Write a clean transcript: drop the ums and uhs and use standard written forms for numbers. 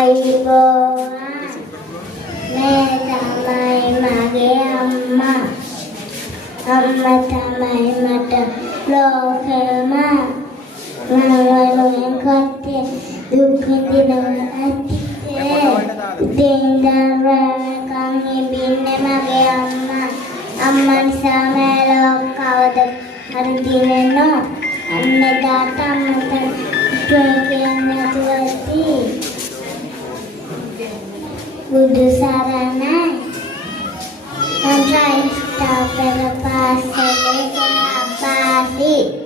අයිබෝවන් මේ තමයි මගේ අම්මා තමයි මට ලෝකෙම මම වෙනුවෙන් කටේ දුක් විඳිනවා ඇත්තේ දෙන්දරකම් ඉබින්නේ මගේ අම්මා නිසා මේ ලෝකවද හරි දිනෙනෝ අන්නේ තාත්තමට කියන්නේ තුවති බුදු සරණයි I'm trying to stop at a pass and make it a party.